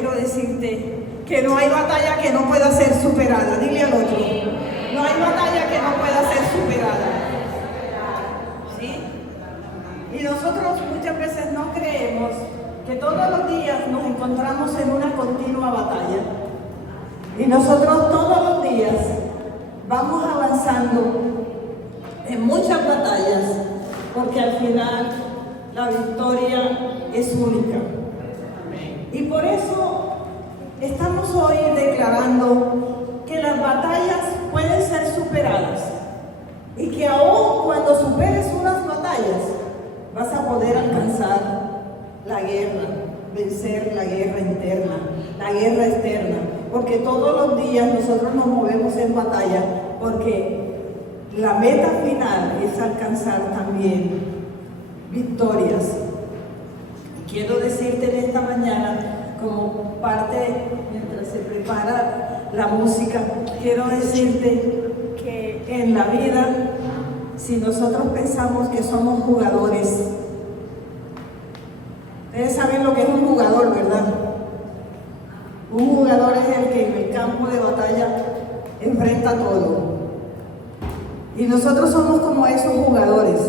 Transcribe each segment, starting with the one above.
quiero decirte que no hay batalla que no pueda ser superada. Dile al otro, no hay batalla que no pueda ser superada. ¿Sí? Y nosotros muchas veces no creemos que todos los días nos encontramos en una continua batalla. Y nosotros todos los días vamos avanzando en muchas batallas, porque al final la victoria es única. Y por eso estamos hoy declarando que las batallas pueden ser superadas y que aún cuando superes unas batallas vas a poder alcanzar la guerra, vencer la guerra interna, la guerra externa, porque todos los días nosotros nos movemos en batalla, porque la meta final es alcanzar también victorias. Quiero decirte en esta mañana, como parte, mientras se prepara la música, quiero decirte que en la vida, si nosotros pensamos que somos jugadores, ustedes saben lo que es un jugador, ¿verdad? Un jugador es el que en el campo de batalla enfrenta todo. Y nosotros somos como esos jugadores,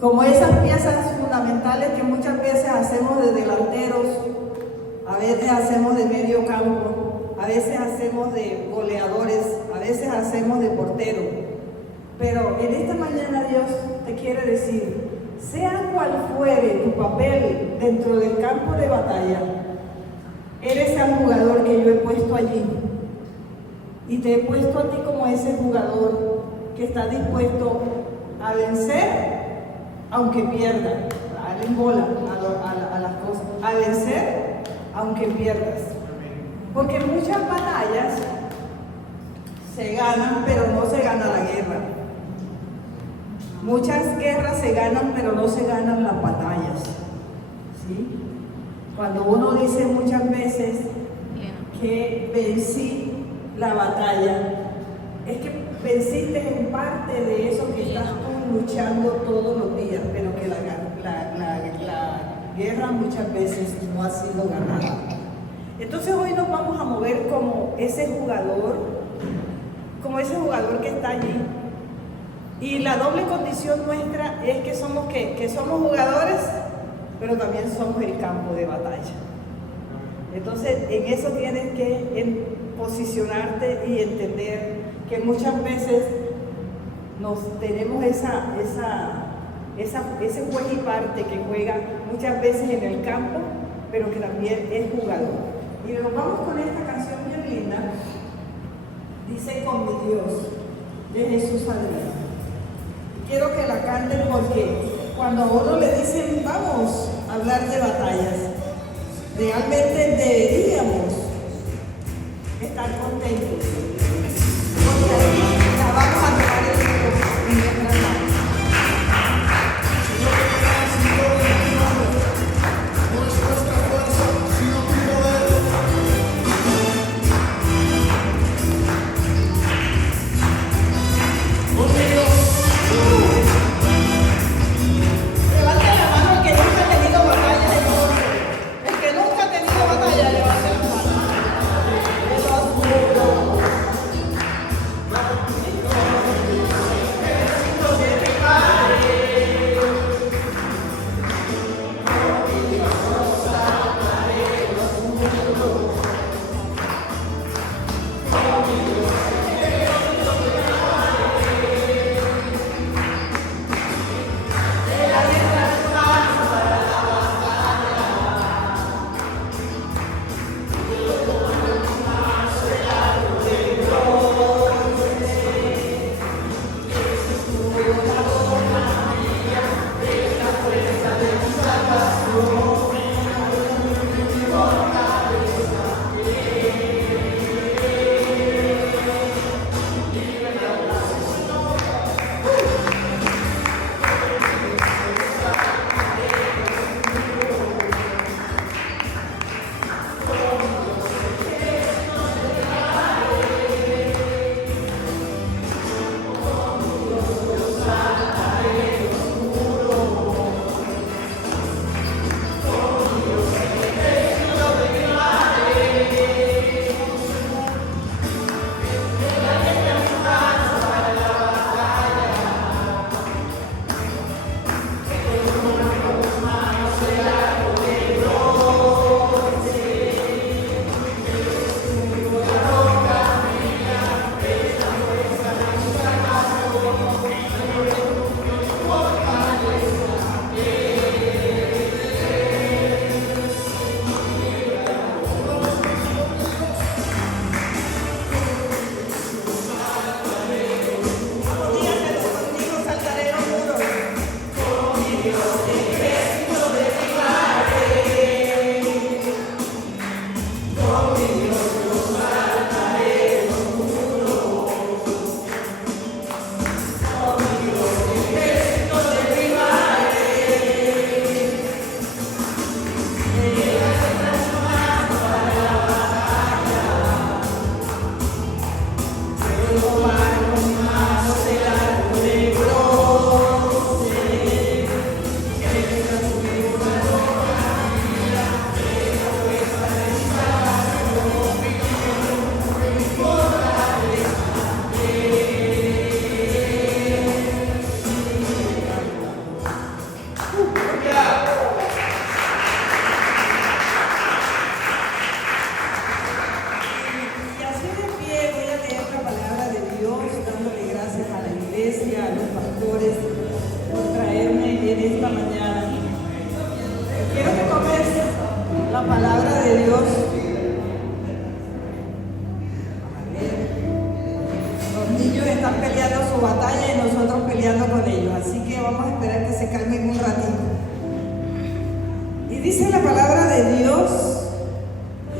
como esas piezas fundamentales que muchas veces hacemos de delanteros, a veces hacemos de medio campo, a veces hacemos de goleadores, a veces hacemos de portero. Pero en esta mañana Dios te quiere decir, sea cual fuere tu papel dentro del campo de batalla, eres el jugador que yo he puesto allí. Y te he puesto a ti como ese jugador que está dispuesto a vencer aunque pierda, a darle bola a las cosas, a vencer aunque pierdas. Porque muchas batallas se ganan, pero no se gana la guerra. Muchas guerras se ganan, pero no se ganan las batallas. ¿Sí? Cuando uno dice muchas veces que vencí la batalla, es que venciste en parte de eso que estás tú luchando todos los días, pero que la guerra muchas veces no ha sido ganada. Entonces hoy nos vamos a mover como ese jugador que está allí. Y la doble condición nuestra es que somos jugadores, pero también somos el campo de batalla. Entonces en eso tienes que posicionarte y entender que muchas veces tenemos ese juez y parte que juega muchas veces en el campo, pero que también es jugador. Y nos vamos con esta canción bien linda, dice Con mi Dios, de Jesús Adrián. Quiero que la canten porque cuando a uno le dicen vamos a hablar de batallas, realmente deberíamos estar contentos, porque aquí la vamos a tomar en nuestras manos.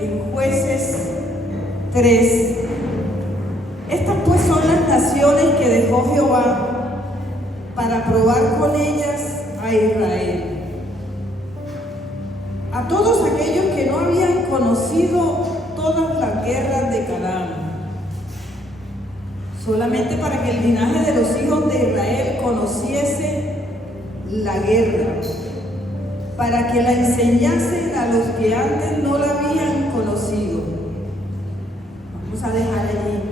en Jueces 3. Estas pues son las naciones que dejó Jehová para probar con ellas a Israel. A todos aquellos que no habían conocido todas las guerras de Canaán, solamente para que el linaje de los hijos de Israel conociese la guerra, para que la enseñasen a los que antes no la habían conocido. Vamos a dejar allí,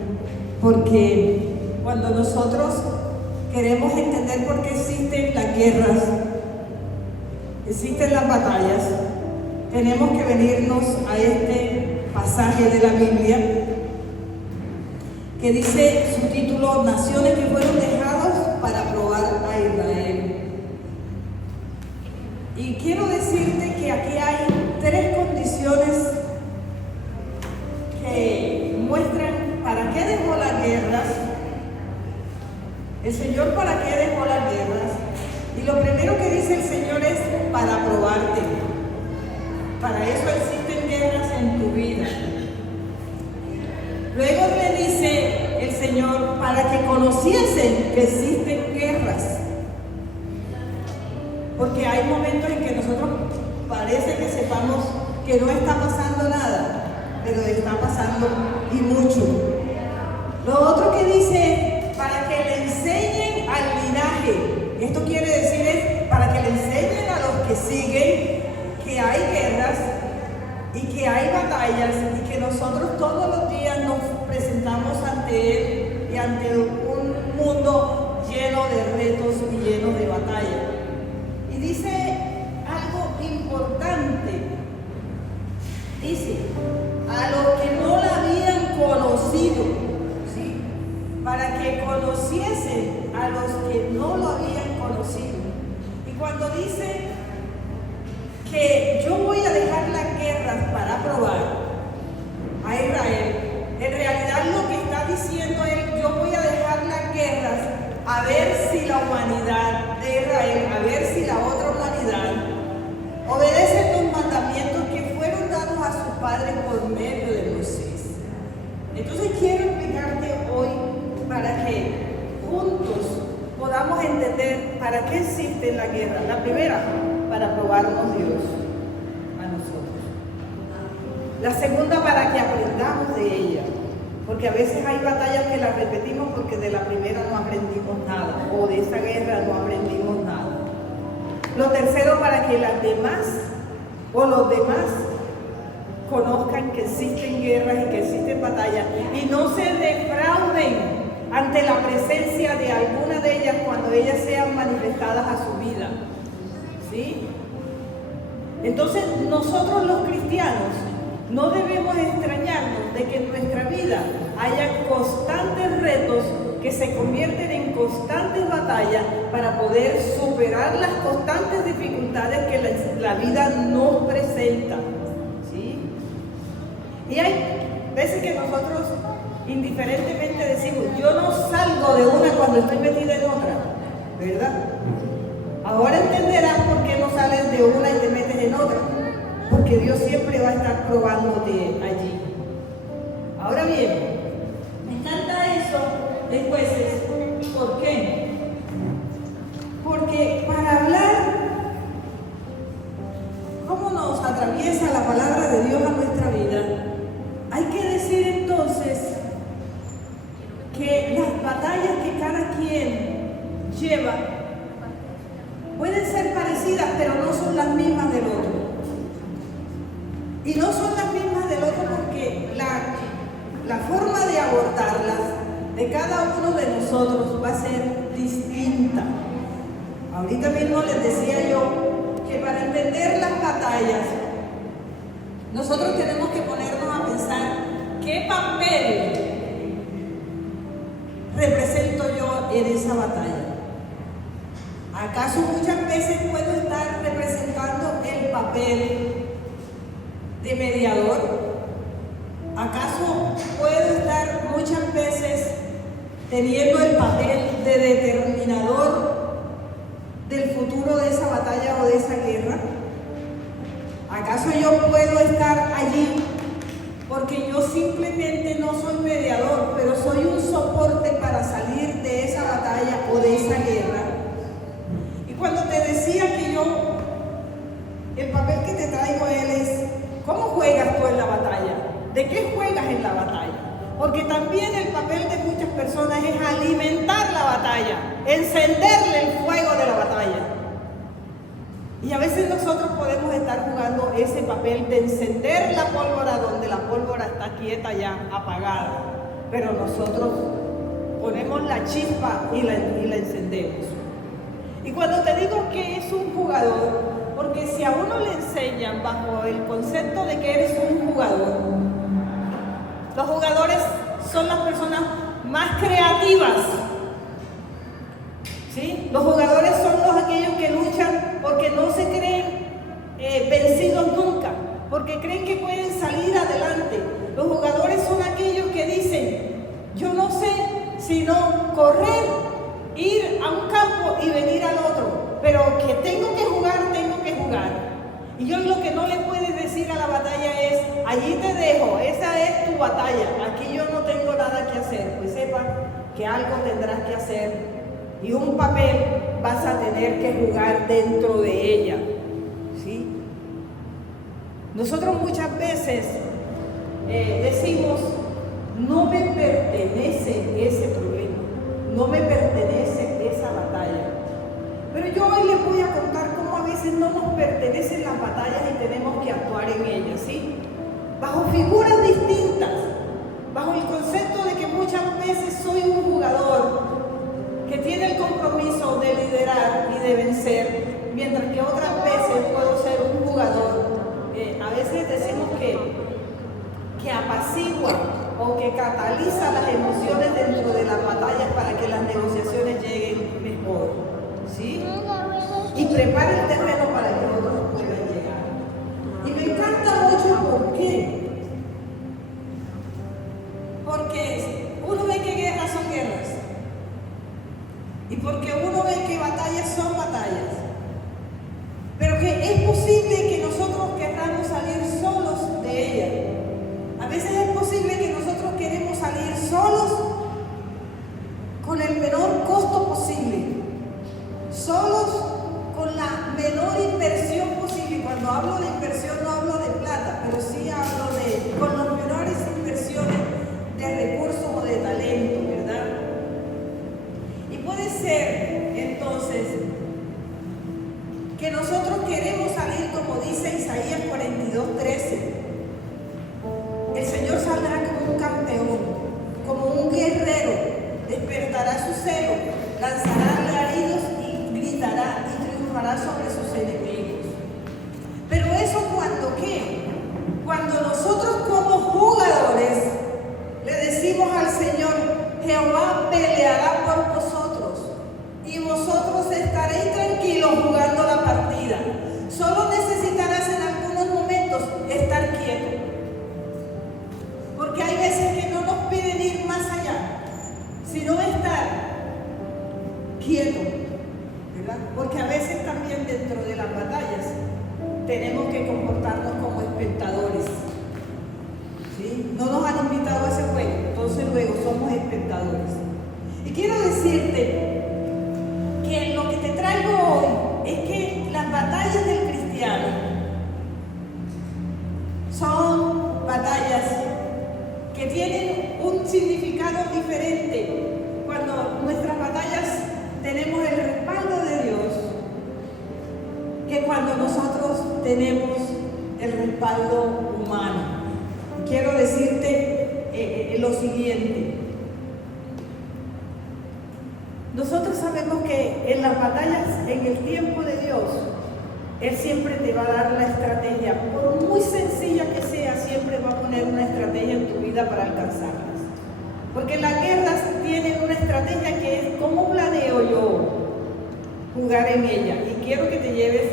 porque cuando nosotros queremos entender por qué existen las guerras, existen las batallas, tenemos que venirnos a este pasaje de la Biblia que dice su título: Naciones que fueron dejadas para probar a Israel. Y quiero decirte que aquí hay tres condiciones que muestran para qué dejó las guerras. El Señor para qué dejó las guerras. Y lo primero que dice el Señor es para probarte. Para eso existen guerras en tu vida. Luego le dice el Señor para que conociesen que existen guerras. Porque hay momentos en que nosotros parece que sepamos que no está pasando nada, pero está pasando y mucho. Lo otro que dice, para que le enseñen al linaje. Esto quiere decir es para que le enseñen a los que siguen que hay guerras y que hay batallas y que nosotros todos los días nos presentamos ante Él y ante un mundo lleno de retos y lleno de batallas. Y dice algo importante. Dice, a los que no la habían conocido, ¿sí? Para que conociesen a los que no lo habían conocido. Y cuando dice que yo voy a dejar las guerras para probar a Israel, en realidad lo que está diciendo él, yo voy a dejar las guerras a ver si la humanidad de Israel, a ver si la otra humanidad obedece los mandamientos que fueron dados a sus padres por medio de Moisés. Entonces quiero explicarte hoy para que juntos podamos entender para qué existe la guerra. La primera, para probarnos Dios a nosotros. La segunda, para que aprendamos de ella. Porque a veces hay batallas que las repetimos porque de la primera no aprendimos nada, o de esa guerra no aprendimos nada. Lo tercero, para que las demás o los demás conozcan que existen guerras y que existen batallas y no se defrauden ante la presencia de alguna de ellas cuando ellas sean manifestadas a su vida. ¿Sí? Entonces nosotros los cristianos no debemos extrañarnos de que en nuestra vida haya constantes retos que se convierten en constantes batallas para poder superar las constantes dificultades que la vida nos presenta. ¿Sí? Y hay veces que nosotros indiferentemente decimos, yo no salgo de una cuando estoy metida en otra, ¿verdad? Ahora entenderás por qué no sales de una y te metes en otra. Porque Dios siempre va a estar probándote allí. Ahora bien, me encanta eso de Jueces. ¿Por qué? Porque para hablar cómo nos atraviesa la palabra de Dios a nuestra vida, hay que decir entonces que las batallas que cada quien lleva pueden ser parecidas, pero no son las mismas del otro. Y no son las mismas del otro porque la forma de abordarlas de cada uno de nosotros va a ser distinta. Ahorita mismo les decía yo que para entender las batallas, nosotros tenemos que ponernos a pensar qué papel represento yo en esa batalla. ¿Acaso muchas veces puedo estar representando el papel de mediador? ¿Acaso puedo estar muchas veces teniendo el papel de determinador del futuro de esa batalla o de esa guerra? ¿Acaso yo puedo estar allí en la batalla. Porque también el papel de muchas personas es alimentar la batalla, encenderle el fuego de la batalla. Y a veces nosotros podemos estar jugando ese papel de encender la pólvora donde la pólvora está quieta ya, apagada. Pero nosotros ponemos la chispa y la encendemos. Y cuando te digo que es un jugador, porque si a uno le enseñan bajo el concepto de que eres un jugador, los jugadores son las personas más creativas, ¿sí? Los jugadores son aquellos que luchan porque no se creen vencidos nunca, porque creen que pueden salir adelante. Los jugadores son aquellos que dicen, yo no sé sino correr, ir a un campo y venir al otro, pero que tengo que jugar, tengo que jugar. Y yo lo que no le puedes decir a la batalla es, allí te dejo, esa es tu batalla, aquí yo no tengo nada que hacer. Pues sepa que algo tendrás que hacer y un papel vas a tener que jugar dentro de ella, ¿sí? Nosotros muchas veces decimos, no me pertenece ese problema, no me pertenece esa batalla. Pero yo hoy les voy a contar cómo a veces no nos pertenecen las batallas y tenemos que actuar en ellas, ¿sí? Bajo figuras distintas, bajo el concepto de que muchas veces soy un jugador que tiene el compromiso de liderar y de vencer, mientras que otras veces puedo ser un jugador. A veces decimos que apacigua o que cataliza las emociones dentro de las batallas para que las negociaciones lleguen mejor, ¿sí? Y prepara el terreno para que otros puedan llegar. Y me encanta mucho, ¿por qué? Porque uno ve que guerras son guerras. Y porque uno ve que batallas son batallas. Pero que es posible que nosotros queramos salir solos de ella. A veces es posible que nosotros queremos salir solos con el menor costo posible, solos con la menor inversión posible. Y cuando hablo de inversión no hablo de plata, pero sí hablo con las menores inversiones de recursos o de talento, ¿verdad? Y puede ser entonces que nosotros queremos salir, como dice Isaías 42:13. El Señor saldrá como un campeón, como un guerrero, despertará su celo, lanzará alaridos y gritará y triunfará sobre sus enemigos. Pero eso cuando ¿qué? Cuando nosotros como jugadores le decimos al Señor, Jehová peleará por vosotros y vosotros estaréis tranquilos jugando la partida. Solo necesitarás en algunos momentos estar quieto. Porque hay veces que no nos piden ir más allá, sino estar quieto, ¿verdad? Porque a veces también dentro de las batallas tenemos que comportarnos como espectadores, ¿sí? No nos han invitado a ese juego, entonces luego somos espectadores. Y quiero decirte que lo que te traigo hoy es que las batallas del cristiano son batallas que tienen un significado diferente cuando nuestras batallas tenemos el respaldo de Dios que cuando nosotros tenemos el respaldo humano. Quiero decirte lo siguiente. Nosotros sabemos que en las batallas, en el tiempo de Dios, Él siempre te va a dar la estrategia, por muy sencilla que sea, siempre va a poner una estrategia en tu vida para alcanzarlas. Porque las guerras tienen una estrategia que es cómo planeo yo jugar en ella. Y quiero que te lleves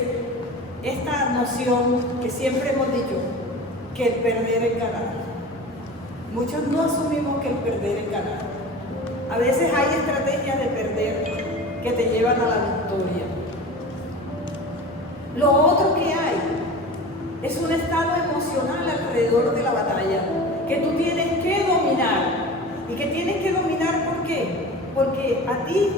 esta noción que siempre hemos dicho, que el perder es ganar. Muchos no asumimos que el perder es ganar. A veces hay estrategias de perder que te llevan a la victoria. Lo otro que hay es un estado emocional alrededor de la batalla que tú tienes que dominar. ¿Y que tienes que dominar por qué? Porque a ti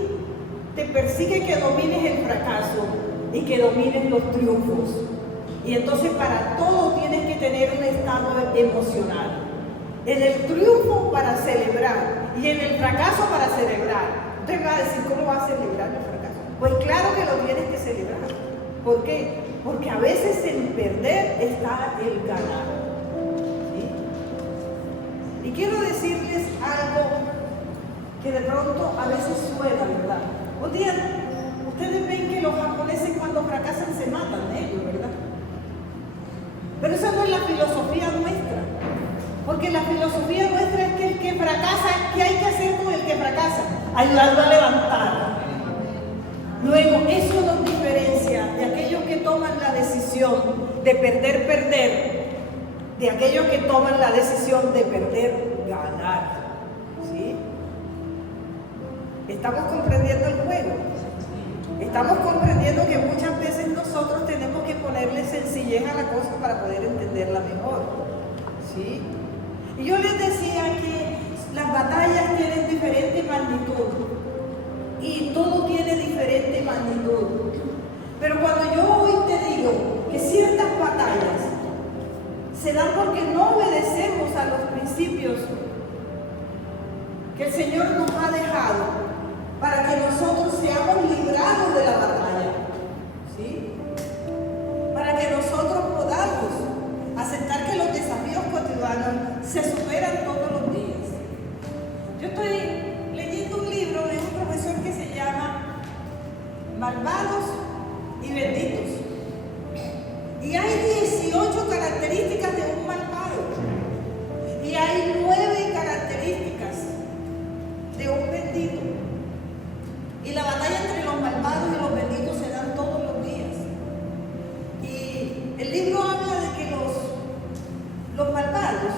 te persigue que domines el fracaso y que domines los triunfos. Y entonces para todo tienes que tener un estado emocional. En el triunfo para celebrar y en el fracaso para celebrar. Usted me va a decir, ¿cómo va a celebrar el fracaso? Pues claro que lo tienes que celebrar. ¿Por qué? Porque a veces en perder está el ganar. ¿Sí? Y quiero decirles algo que de pronto a veces suena, ¿verdad? Un día, ustedes ven que los japoneses cuando fracasan se matan ellos, ¿verdad? Pero esa no es la filosofía nuestra. Porque la filosofía nuestra es que el que fracasa, ¿qué hay que hacer con el que fracasa? Ayudarlo a levantar. Luego, eso nos diferencia de aquellos que toman la decisión de perder, de aquellos que toman la decisión de perder, ganar. ¿Sí? ¿Estamos comprendiendo el juego? Estamos comprendiendo que muchas veces nosotros tenemos que ponerle sencillez a la cosa para poder entenderla mejor. ¿Sí? Y yo les decía que las batallas tienen diferente magnitud y todo tiene diferente magnitud. Pero cuando yo hoy te digo que ciertas batallas se dan porque no obedecemos a los principios que el Señor nos ha dejado para que nosotros seamos librados de la batalla, ¿sí? Para que nosotros podamos aceptar que los desafíos cotidianos se superan todos los días. Yo estoy leyendo un libro de un profesor que se llama Malvados y Benditos. Y hay 18 características de un malvado. Y hay 9 características de un bendito. Y la batalla entre los malvados y los benditos se dan todos los días. Y el libro habla de que los malvados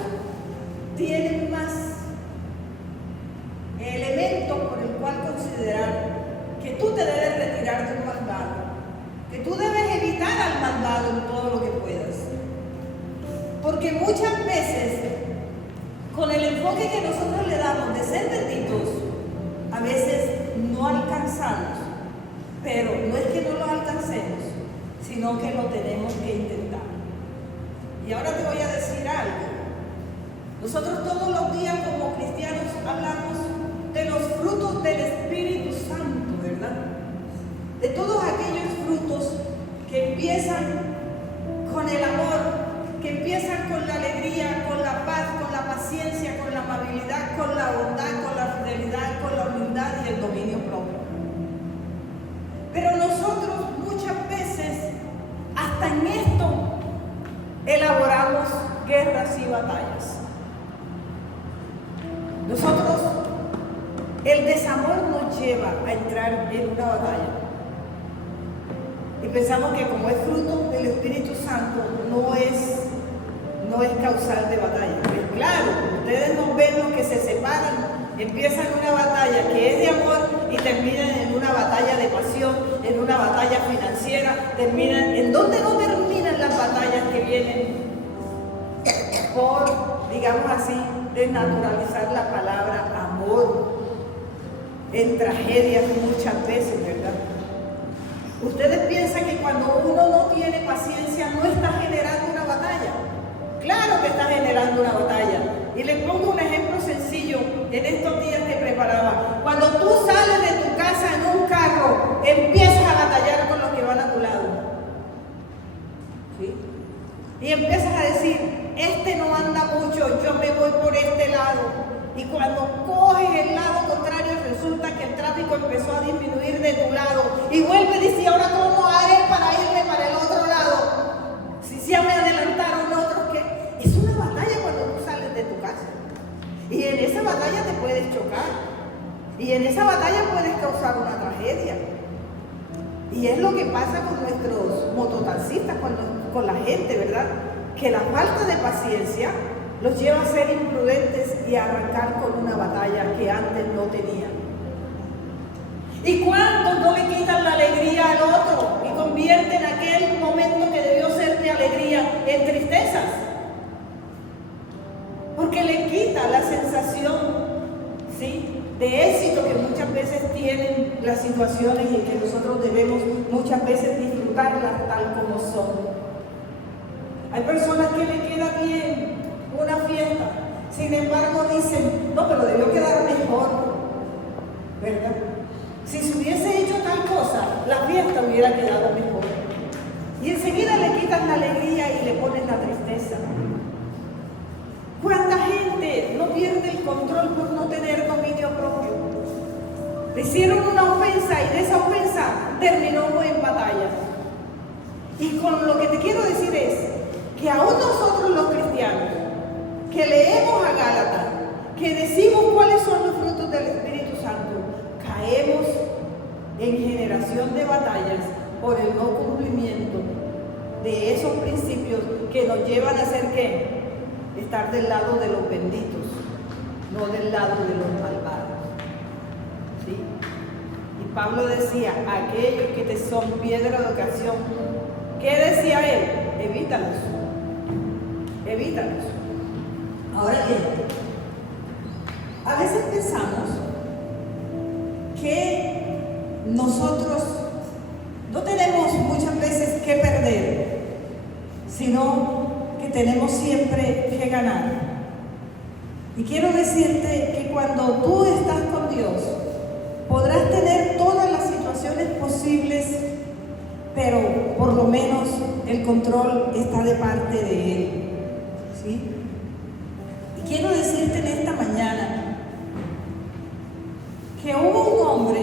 tienen más elementos por el cual considerar que tú te debes retirar de un malvado, que tú debes evitar al malvado en todo lo que puedas. Porque muchas veces, con el enfoque que nosotros le damos de ser benditos, a veces no alcanzamos, pero no es que no lo alcancemos, sino que lo tenemos que intentar. Y ahora te voy a decir algo. Nosotros todos los días como cristianos hablamos de los frutos del Espíritu Santo, ¿verdad? De todos aquellos frutos que empiezan con el amor, que empiezan con la alegría, con la paz, con la paciencia, con la amabilidad, con la bondad, con la fidelidad, con la humildad y el dominio propio. Pero nosotros muchas veces, hasta en esto, elaboramos guerras y batallas. Nosotros, el desamor nos lleva a entrar en una batalla. Y pensamos que como es fruto del Espíritu Santo, no es causal de batalla. Pero claro, ustedes nos ven los que se separan, empiezan una batalla que es de amor y terminan en una batalla de pasión, en una batalla financiera, terminan, ¿en dónde no terminan las batallas que vienen por, digamos así, desnaturalizar la palabra amor? En tragedias muchas veces, ¿verdad? Ustedes piensan que cuando uno no tiene paciencia no está generando una batalla. Claro que está generando una batalla. Y les pongo un ejemplo sencillo en estos días que preparaba. Cuando tú sales de tu casa en un carro, empiezas a batallar con los que van a tu lado. ¿Sí? Y empiezas a decir, este no anda mucho, yo me voy por este lado. Y cuando coges el lado contrario, resulta que el tráfico empezó a disminuir de tu lado. Y vuelve y dice, ¿ahora cómo haré para irme para el otro lado? Si ya me adelantaron otros, que es una batalla cuando tú sales de tu casa. Y en esa batalla te puedes chocar. Y en esa batalla puedes causar una tragedia. Y es lo que pasa con nuestros mototaxistas, con la gente, ¿verdad? Que la falta de paciencia los lleva a ser imprudentes y a arrancar con una batalla que antes no tenían. ¿Y cuántos no le quitan la alegría al otro y convierten aquel momento que debió ser de alegría en tristezas? Porque le quita la sensación, ¿sí?, de éxito que muchas veces tienen las situaciones y que nosotros debemos muchas veces disfrutarlas tal como son. Hay personas que le queda bien una fiesta, sin ¿verdad? Si se hubiese hecho tal cosa, la fiesta hubiera quedado mejor. Y enseguida le quitan la alegría y le ponen la tristeza. ¿Cuánta gente no pierde el control por no tener dominio propio? Le hicieron una ofensa y de esa ofensa terminó en batalla. Y con lo que te quiero decir es que aún nosotros los cristianos, que leemos a Gálatas, que decimos cuáles son los frutos del Espíritu Santo, caemos en generación de batallas por el no cumplimiento de esos principios que nos llevan a ser ¿qué? Estar del lado de los benditos, no del lado de los malvados. ¿Sí? Y Pablo decía, aquellos que te son piedra de ocasión, ¿qué decía él? Evítalos. Evítalos. Ahora bien, a veces pensamos que nosotros no tenemos muchas veces que perder, sino que tenemos siempre que ganar. Y quiero decirte que cuando tú estás con Dios, podrás tener todas las situaciones posibles, pero por lo menos el control está de parte de Él. ¿Sí? Y quiero decirte en esta mañana que hubo un hombre,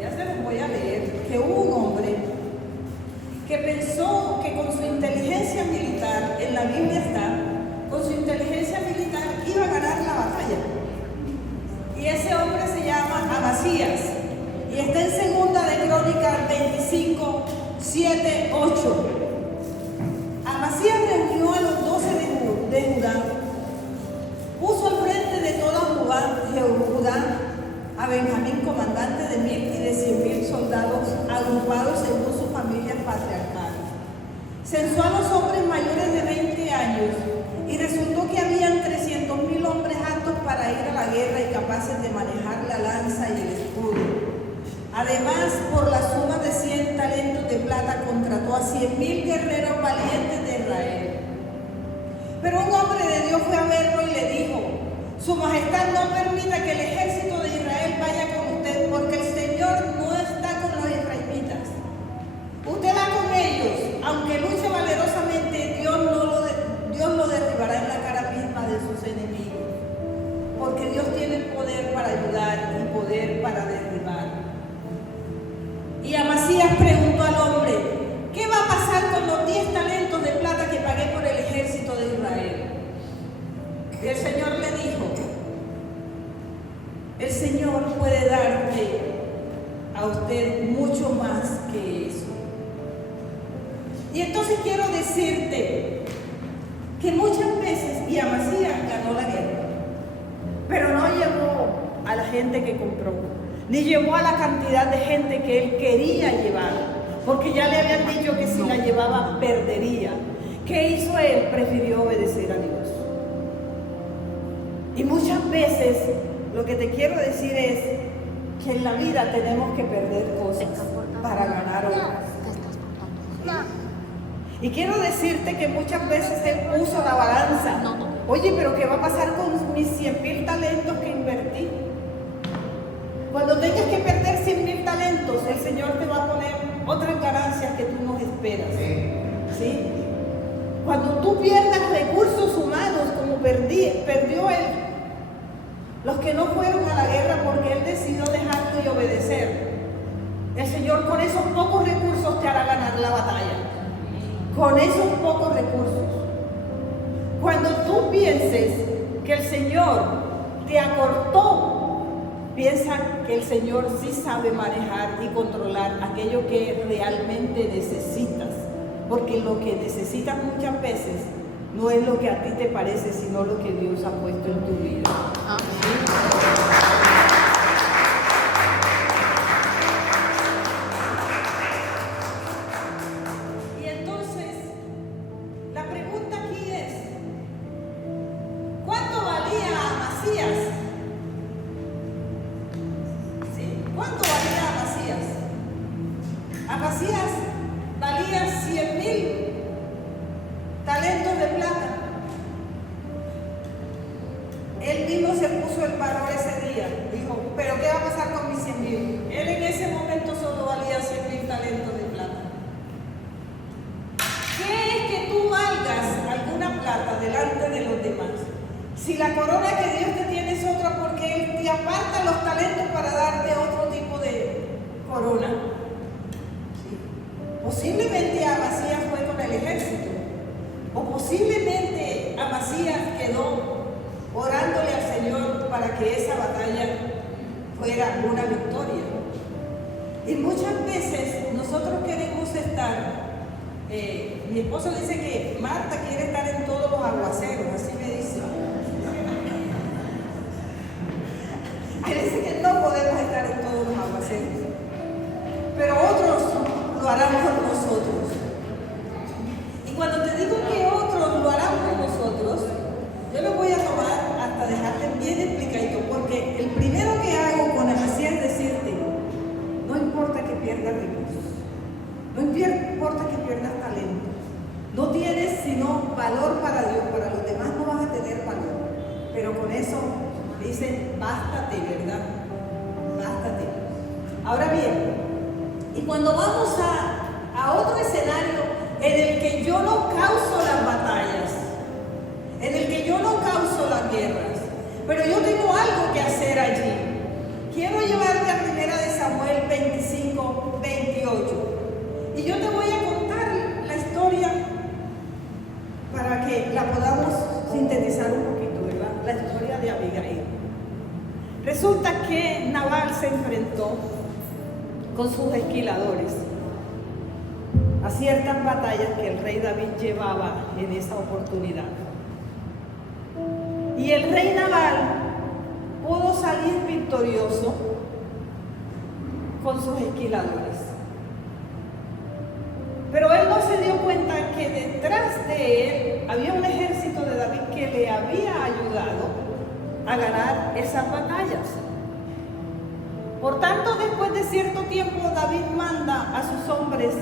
ya se los voy a leer, que hubo un hombre que pensó que con su inteligencia militar, en la Biblia está, con su inteligencia militar iba a ganar la batalla. Y ese hombre se llama Amasías. Y está en Segunda de Crónicas 25, 7, 8. Amasías reunió a los 12 de Judá, puso al frente de toda Judá a Benjamín, comandante de 1000 y de 100,000 soldados agrupados según sus familias patriarcales. Censó a los hombres mayores de 20 años y resultó que habían 300,000 hombres aptos para ir a la guerra y capaces de manejar la lanza y el escudo. Además, por la suma de 100 talentos de plata, contrató a 100,000 guerreros valientes de Israel. Pero un hombre de Dios fue a verlo y le dijo: Su Majestad, no permita que el ejército de Israel vaya con usted, porque el Señor no está con los israelitas. Usted va con ellos, aunque luche valerosamente, Dios lo derribará en la cara misma de sus enemigos, porque Dios tiene el poder para ayudar y poder para derribar. Y Amasías preguntó al hombre: ¿qué va a pasar con los 10 talentos de plata que pagué por el ejército de Israel? Y el Señor le dijo: el Señor puede darte a usted mucho más que eso. Y entonces quiero decirte que muchas veces, y Amasías ganó la guerra, pero no llevó a la gente que compró, ni llevó a la cantidad de gente que él quería llevar, porque ya le habían dicho que si la llevaba perdería. ¿Qué hizo él? Prefirió obedecer a Dios. Y muchas veces lo que te quiero decir es que en la vida tenemos que perder cosas para ganar otras. Y quiero decirte que muchas veces él puso la balanza. Oye, pero ¿qué va a pasar con mis 100,000 talentos que invertí? Cuando tengas que perder 100,000 talentos, el Señor te va a poner otras ganancias que tú no esperas. ¿Sí? Cuando tú pierdas recursos humanos, como perdió él, los que no fueron a la guerra porque él decidió dejarlo y obedecer, el Señor con esos pocos recursos te hará ganar la batalla. Con esos pocos recursos. Cuando tú pienses que el Señor te acortó, piensa que el Señor sí sabe manejar y controlar aquello que realmente necesitas, porque lo que necesitas muchas veces no es lo que a ti te parece, sino lo que Dios ha puesto en tu vida. Y entonces, la pregunta aquí es: ¿cuánto valía Amasías? ¿Sí? ¿Cuánto valía Amasías? Amasías valía 100,000 talentos de plata. Él mismo se puso el valor ese día. Dijo: pero Si la corona que Dios te tiene es otra, porque Él te aparta los talentos para darte otro tipo de corona. ¿Sí? Posiblemente Amasías fue con el ejército, o posiblemente Amasías quedó orándole al Señor para que esa batalla fuera una victoria. Y muchas veces nosotros queremos estar, mi esposo dice que Marta quiere estar en todos los aguaceros, así me dice. Él dice que no podemos estar en todos los aguaceros, pero otros lo harán por nosotros. Y cuando te digo que otros lo harán por nosotros, yo lo voy a tomar hasta dejarte bien explicadito, porque el primero que hago con Amasías es decirte, no importa que pierdas recursos, no importa que pierdas talento, no tienes sino valor para Dios, para los demás no vas a tener valor, pero con eso dice, bástate, ¿verdad? Bástate. Ahora bien, y cuando vamos a otro escenario en el que yo no causo las batallas, en el que yo no causo las guerras, pero yo tengo algo que hacer allí. Quiero llevarte a 1 Samuel 25, 28. Y yo te voy a contar la historia para que la podamos sintetizar un poquito, ¿verdad? La historia de Abigail. Resulta que Nabal se enfrentó con sus esquiladores a ciertas batallas que el rey David llevaba en esa oportunidad. Y el rey Nabal pudo salir victorioso con sus esquiladores. Pero él no se dio cuenta que detrás de él había un ejército de David que le había ayudado a ganar esas batallas. Por tanto, después de cierto tiempo, David manda a sus hombres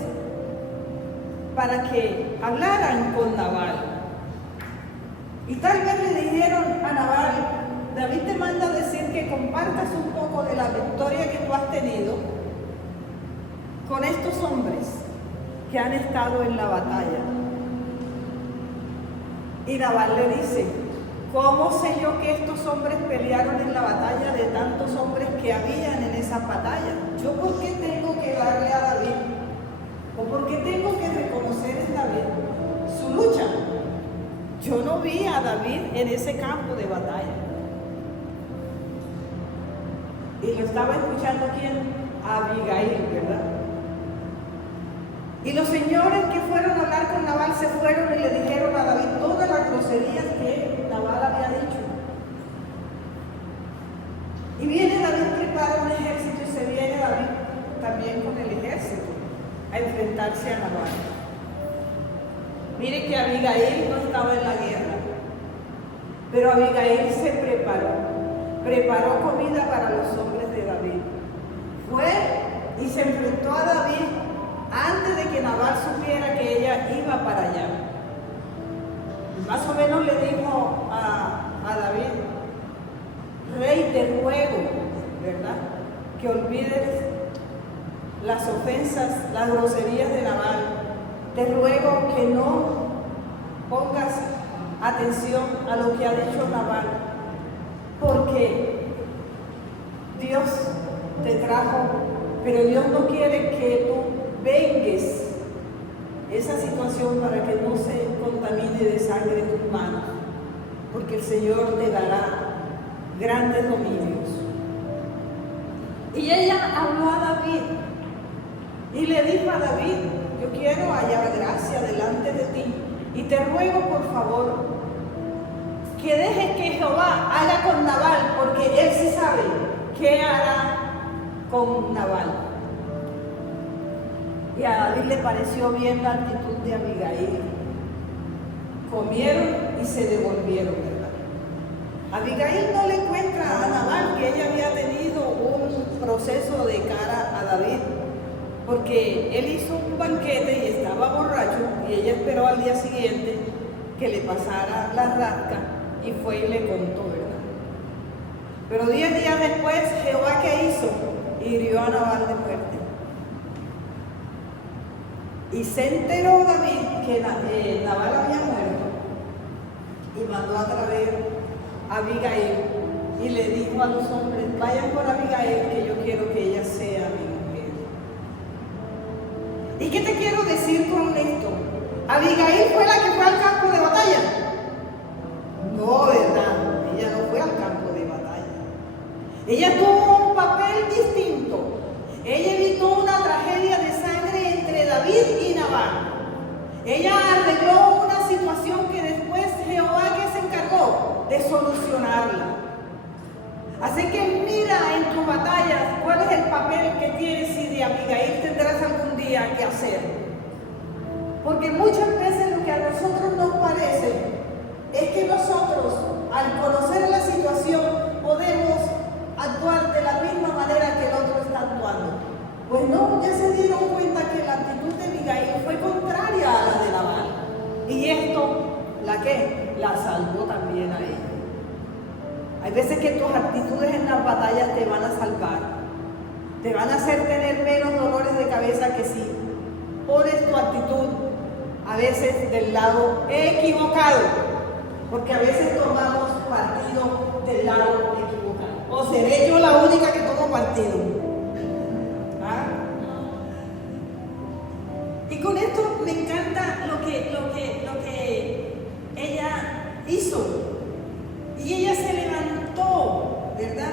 para que hablaran con Nabal. Y tal vez le dijeron a Nabal, David te manda a decir que compartas un poco de la victoria que tú has tenido con estos hombres que han estado en la batalla. Y Nabal le dice, ¿cómo sé yo que estos hombres pelearon en la batalla de tantos hombres que habían en esa batalla? ¿Yo por qué tengo que darle a David? ¿O por qué tengo que reconocer en David su lucha? Yo no vi a David en ese campo de batalla. Y lo estaba escuchando ¿quién? Abigail, ¿verdad? Y los señores que fueron a hablar con Nabal se fueron y le dijeron a David todas las groserías que Nabal había dicho. Y viene David, prepara un ejército y se viene David también con el ejército a enfrentarse a Nabal. Mire que Abigail no estaba en la guerra, pero Abigail se preparó comida para los hombres de David. Fue y se enfrentó a David antes de que Nabal supiera que ella iba para allá. Más o menos le dijo a David, rey, te ruego, ¿verdad?, que olvides las ofensas, las groserías de Nabal. Te ruego que no pongas atención a lo que ha dicho Nabal, porque Dios te trajo, pero Dios no quiere que tú vengues esa situación para que no se contamine de sangre tus manos, porque el Señor te dará grandes dominios. Y ella habló a David y le dijo a David, yo quiero hallar gracia delante de ti y te ruego por favor que dejes que Jehová haga con Nabal, porque él sí sabe qué hará con Nabal. Y a David le pareció bien la actitud de Abigail. Comieron y se devolvieron, ¿verdad? Abigail no le encuentra a Nabal que ella había tenido un proceso de cara a David, porque él hizo un banquete y estaba borracho y ella esperó al día siguiente que le pasara la rasca y fue y le contó, ¿verdad? Pero 10 días después, Jehová, ¿qué hizo? Hirió a Nabal de muerte. Y se enteró David que Nabal había muerto y mandó a traer Abigail y le dijo a los hombres: vayan por Abigail, que yo quiero que ella sea mi mujer. ¿Y qué te quiero decir con esto? ¿Abigail fue la que fue al campo de batalla? No, ¿verdad? Ella no fue al campo de batalla. Ella tuvo un papel distinto. Ella evitó una tragedia de sangre entre David y Nabal. Ella arregló una situación que después Jehová que se encargó de solucionarla. Así que mira en tus batallas cuál es el papel que tienes y de Abigail tendrás algún día que hacer. Porque muchas veces lo que a nosotros nos parece es que nosotros, al conocer la situación, podemos actuar de la misma manera que el otro está actuando. Pues no, ya se dieron cuenta que la actitud de Abigail fue contraria a la de Nabal. Y esto, ¿la qué? La salvó también a ella. Hay veces que tus actitudes en las batallas te van a salvar. Te van a hacer tener menos dolores de cabeza que si pones tu actitud a veces del lado equivocado. Porque a veces tomamos partido del lado equivocado. ¿O seré yo la única que tomo partido? ¿Ah? Y con esto me encanta lo que ella hizo. Y ella se levantó, ¿verdad?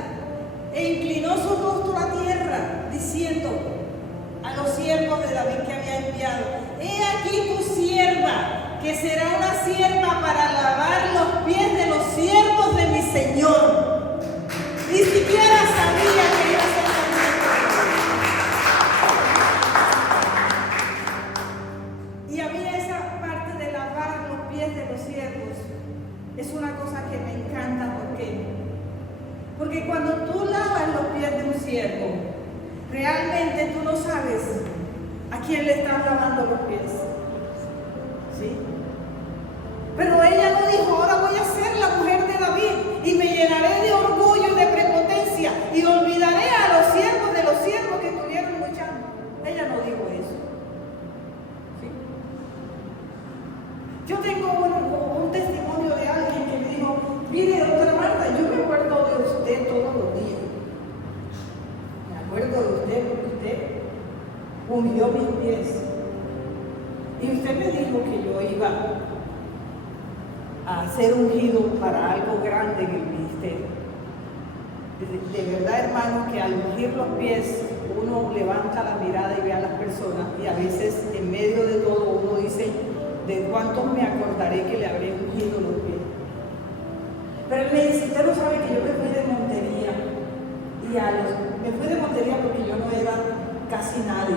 E inclinó su rostro a tierra, diciendo a los siervos de David que había enviado: he aquí tu sierva, que será una sierva para lavar los pies de los siervos de mi Señor. Ni siquiera sabía que iba a ser tan. Y había esa parte de lavar los pies de los siervos. Es una cosa que me encanta. ¿Por qué? Porque cuando tú lavas los pies de un siervo, realmente tú no sabes a quién le estás lavando los pies. ¿Sí? Pero ella no dijo: ahora voy a ser la mujer de David y me llenaré de orgullo y de prepotencia y olvidaré a los siervos de los siervos que estuvieron luchando. Ella no dijo eso. ¿Sí? Yo tengo un testimonio de alguien que me dijo: mire, doctora Marta, yo me acuerdo de usted todos los días. Me acuerdo de usted porque usted ungió mis pies. Y usted me dijo que yo iba a ser ungido para algo grande en el ministerio. De verdad, hermano, que al ungir los pies uno levanta la mirada y ve a las personas, y a veces en medio de todo uno dice: ¿de cuántos me acordaré que le habré ungido los pies? Pero él me dice: usted no sabe que yo me fui de Montería, y me fui de Montería porque yo no era casi nadie,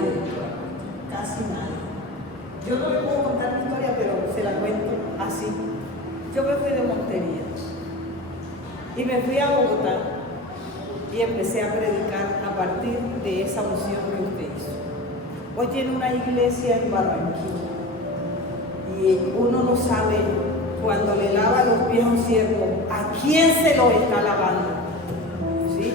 casi nadie. Yo no le puedo contar mi historia, pero se la cuento así. Yo me fui de Montería y me fui a Bogotá y empecé a predicar a partir de esa unción que usted hizo. Hoy tiene una iglesia en Barranquilla y uno no sabe, cuando le lava los pies a un siervo, a quién se lo está lavando. ¿Sí?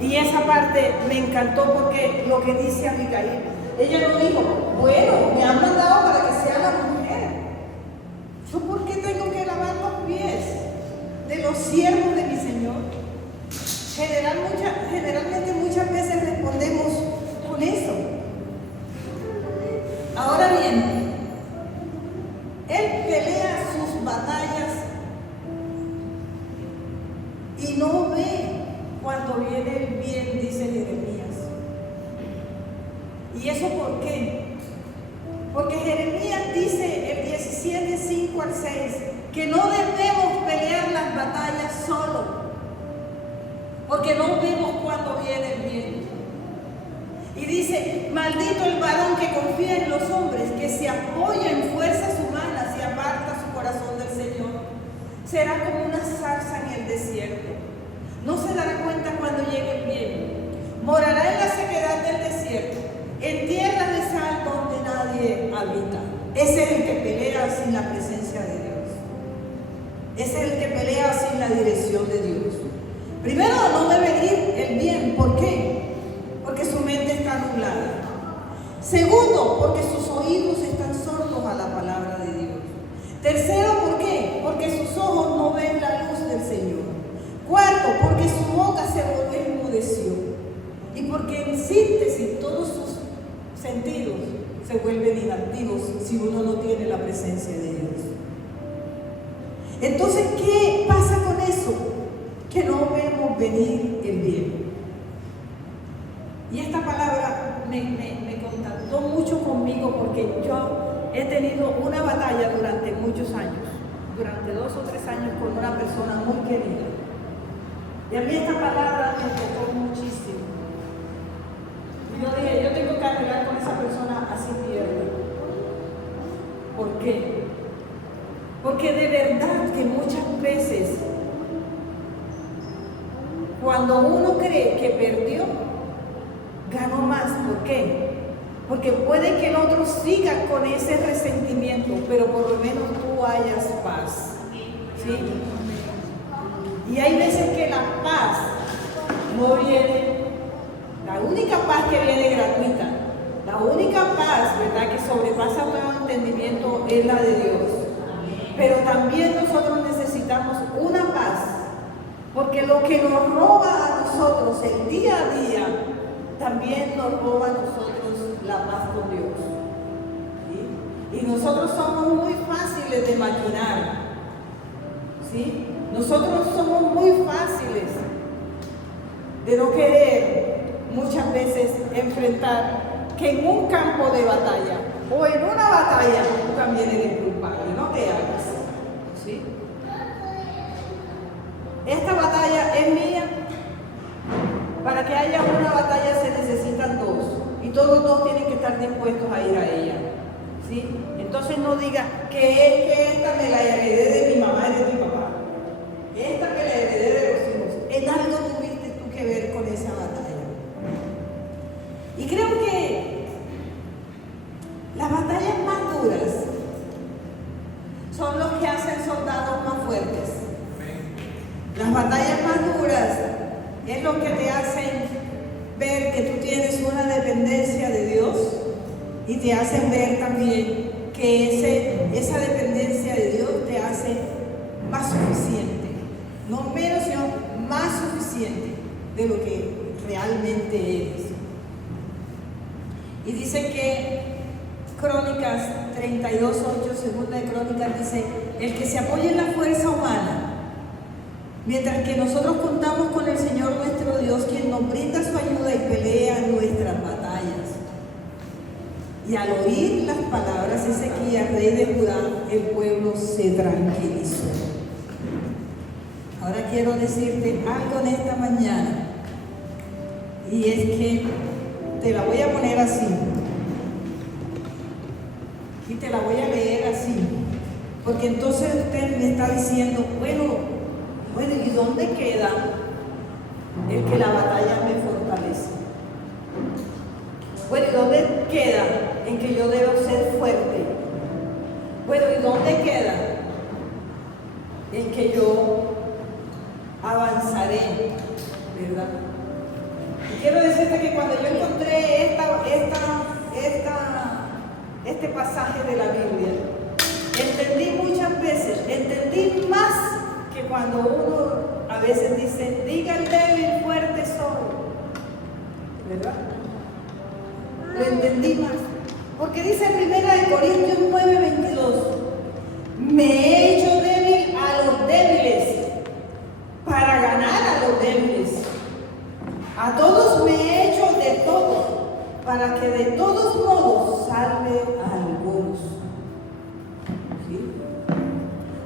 Y esa parte me encantó porque lo que dice Abigail, ella no dijo: bueno, me han mandado para que sea la mujer. ¿Yo por qué tengo que lavar los pies de los siervos de mi Señor? Generalmente muchas veces respondemos con eso. Ahora bien, él pelea sus batallas y no ve cuando viene el bien, dice Jeremías. ¿Y eso por qué? Porque Jeremías dice el 17, 5 al 6, que no debemos pelear las batallas solos, porque no vemos cuando viene el bien. Y dice: maldito el varón que confía en los hombres, que se apoya en fuerzas humanas y aparta su corazón del Señor. Será como una zarza en el desierto. No se dará cuenta cuando llegue el bien. Morará en la sequedad del desierto, en tierra de sal donde nadie habita. Ese es el que pelea sin la presencia de Dios. Ese es el que pelea sin la dirección de Dios. Primero, no debe ir el bien. ¿Por qué? Porque su mente está nublada. Segundo, porque sus oídos están sordos a la palabra de Dios. Tercero, ¿por qué? Porque sus ojos no ven la luz de porque en síntesis todos sus sentidos se vuelven inactivos si uno no tiene la presencia de Dios. Entonces, ¿qué pasa con eso? Que no vemos venir el bien. Y esta palabra me contactó mucho conmigo porque yo he tenido una batalla durante muchos años, durante 2 o 3 años con una persona muy querida. Y a mí esta palabra me tocó muchísimo. Y yo dije, yo tengo que arreglar con esa persona así pierdo. ¿Por qué? Porque de verdad que muchas veces cuando uno cree que perdió, ganó más. ¿Por qué? Porque puede que el otro siga con ese resentimiento, pero por lo menos tú hayas paz. ¿Sí? Y hay veces que la paz no viene, la única paz que viene gratuita, la única paz, ¿verdad?, que sobrepasa todo entendimiento es la de Dios. Pero también nosotros necesitamos una paz, porque lo que nos roba a nosotros el día a día, también nos roba a nosotros la paz con Dios. ¿Sí? Y nosotros somos muy fáciles de maquinar. ¿Sí? Nosotros somos muy fáciles de no querer muchas veces enfrentar que en un campo de batalla o en una batalla tú también eres culpable, no te hagas. ¿Sí? Esta batalla es mía. Para que haya una batalla se necesitan 2 y todos 2 tienen que estar dispuestos a ir a ella. ¿Sí? Entonces no diga que es que esta me la heredé de mi mamá y de mi papá. Esta que la heredé de los hijos. En algo tuviste tú que ver con esa batalla. Y creo que las batallas más duras son los que hacen soldados más fuertes. Las batallas más duras es lo que te hacen ver que tú tienes una dependencia de Dios y te hacen ver también que esa dependencia de Dios te hace más suficiente. No menos, sino más suficiente de lo que realmente eres. Y dice que Crónicas 32:8, segunda de Crónicas, dice: el que se apoya en la fuerza humana, mientras que nosotros contamos con el Señor nuestro Dios, quien nos brinda su ayuda y pelea nuestras batallas. Y al oír las palabras de Ezequías, rey de Judá, el pueblo se tranquilizó. Ahora quiero decirte algo en esta mañana, y es que te la voy a poner así, y te la voy a leer así, porque entonces usted me está diciendo, bueno, ¿y dónde queda el que la batalla me fortalece? Bueno, ¿y dónde queda en que yo debo ser fuerte? Bueno, ¿y dónde queda en que yo avanzaré? ¿Verdad? Y quiero decirte que cuando yo encontré este pasaje de la Biblia, entendí muchas veces, entendí más que cuando uno a veces dice, diga el débil, fuerte soy. ¿Verdad? Lo entendí más. Porque dice en 1 Corintios 9:22, me he hecho débil a los débiles para ganar a los débiles. A todos me he hecho de todo para que de todos modos salve a algunos. ¿Sí?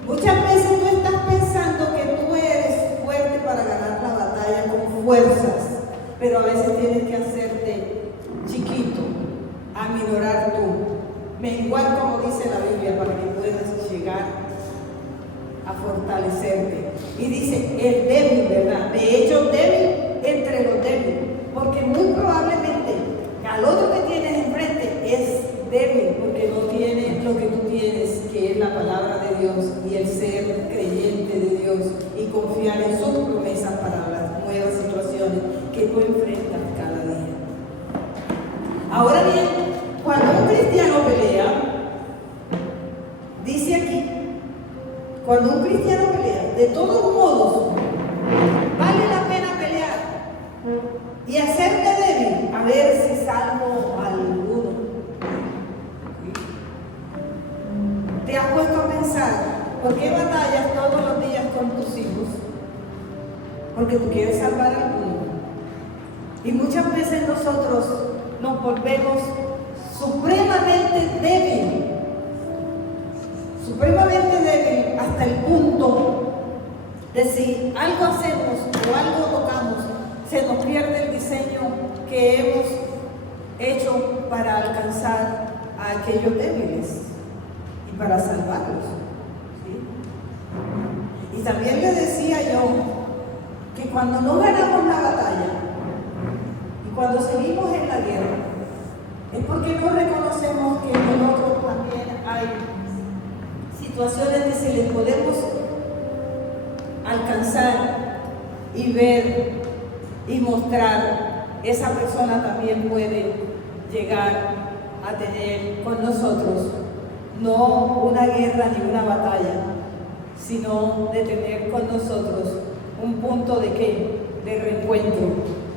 Muchas veces tú estás pensando que tú eres fuerte para ganar la batalla con fuerzas, pero a veces tienes que hacerte chiquito, aminorar tú, menguar, como dice la Biblia, para que puedas llegar a fortalecerte. Y dice, el débil, ¿verdad? Me he hecho débil entre los débiles, porque muy probablemente al otro que tienes enfrente es débil, porque no tiene lo que tú tienes, que es la palabra de Dios y el ser creyente de Dios y confiar en sus promesas para las nuevas situaciones que tú enfrentas cada día. Ahora bien, cuando un cristiano pelea, dice aquí, cuando un cristiano pelea, de todos modos, vale la pena pelear y hacerme débil a ver si salvo a alguno. ¿Te has puesto a pensar por qué batallas todos los días con tus hijos? Porque tú quieres salvar al mundo. Y muchas veces nosotros nos volvemos supremamente débil hasta el punto de si algo hacemos o algo tocamos, se nos pierde el diseño que hemos hecho para alcanzar a aquellos débiles y para salvarlos. ¿Sí? Y también le decía yo que cuando no ganamos la batalla y cuando seguimos en la guerra, es porque no reconocemos que en nosotros también hay situaciones que si les podemos alcanzar y ver y mostrar, esa persona también puede llegar a tener con nosotros no una guerra ni una batalla, sino de tener con nosotros un punto de qué, de reencuentro,